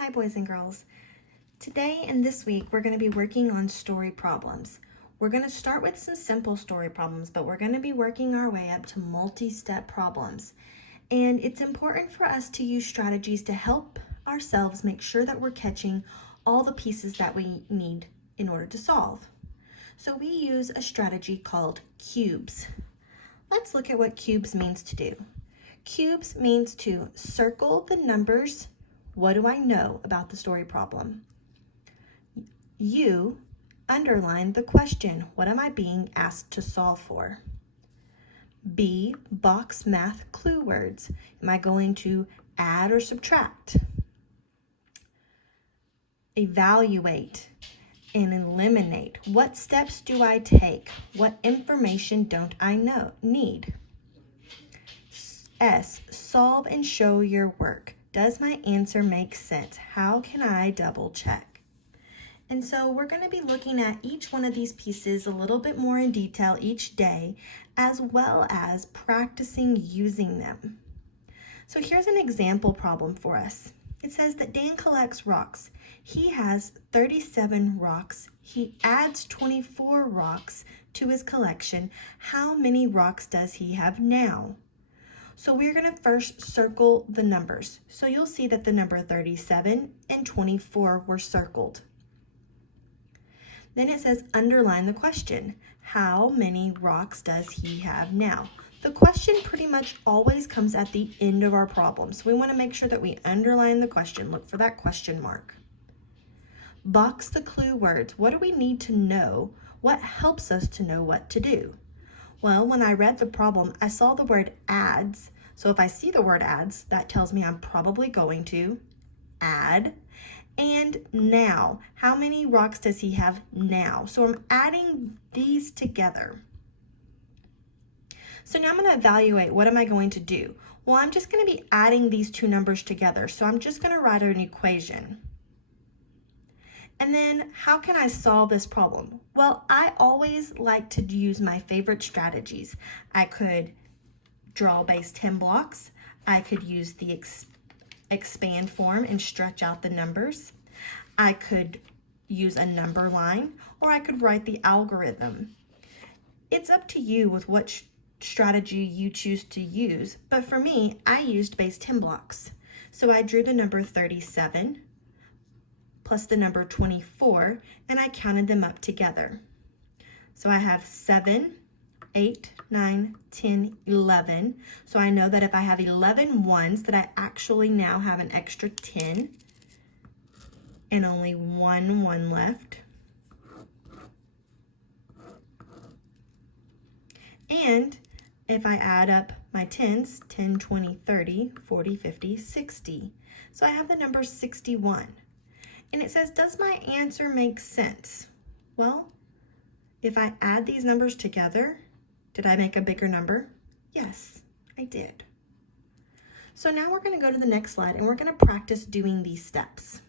Hi boys and girls. Today and this week we're going to be working on story problems. We're going to start with some simple story problems, but we're going to be working our way up to multi-step problems. And it's important for us to use strategies to help ourselves make sure that we're catching all the pieces that we need in order to solve. So we use a strategy called cubes. Let's look at what cubes means to do. Cubes means to circle the numbers. What do I know about the story problem? You underline the question. What am I being asked to solve for? B, box math clue words. Am I going to add or subtract? Evaluate and eliminate. What steps do I take? What information don't I need? S, solve and show your work. Does my answer make sense? How can I double check? And so we're going to be looking at each one of these pieces a little bit more in detail each day, as well as practicing using them. So here's an example problem for us. It says that Dan collects rocks. He has 37 rocks. He adds 24 rocks to his collection. How many rocks does he have now? So we're going to first circle the numbers. So you'll see that the number 37 and 24 were circled. Then it says underline the question. How many rocks does he have now? The question pretty much always comes at the end of our problem. So we want to make sure that we underline the question. Look for that question mark. Box the clue words. What do we need to know? What helps us to know what to do? Well, when I read the problem, I saw the word adds. So if I see the word adds, that tells me I'm probably going to add. And now, how many rocks does he have now? So I'm adding these together. So now I'm going to evaluate, what am I going to do? Well, I'm just going to be adding these two numbers together. So I'm just going to write an equation. And then how can I solve this problem? Well, I always like to use my favorite strategies. I could draw base 10 blocks. I could use the expand form and stretch out the numbers. I could use a number line, or I could write the algorithm. It's up to you with what strategy you choose to use, but for me, I used base 10 blocks. So I drew the number 37 plus the number 24, and I counted them up together. So I have 7, 8, 9, 10, 11. So I know that if I have 11 ones, that I actually now have an extra 10 and only one left. And if I add up my 10s, 10, 20, 30, 40, 50, 60. So I have the number 61. And it says, does my answer make sense? Well, if I add these numbers together, did I make a bigger number? Yes, I did. So now we're going to go to the next slide and we're going to practice doing these steps.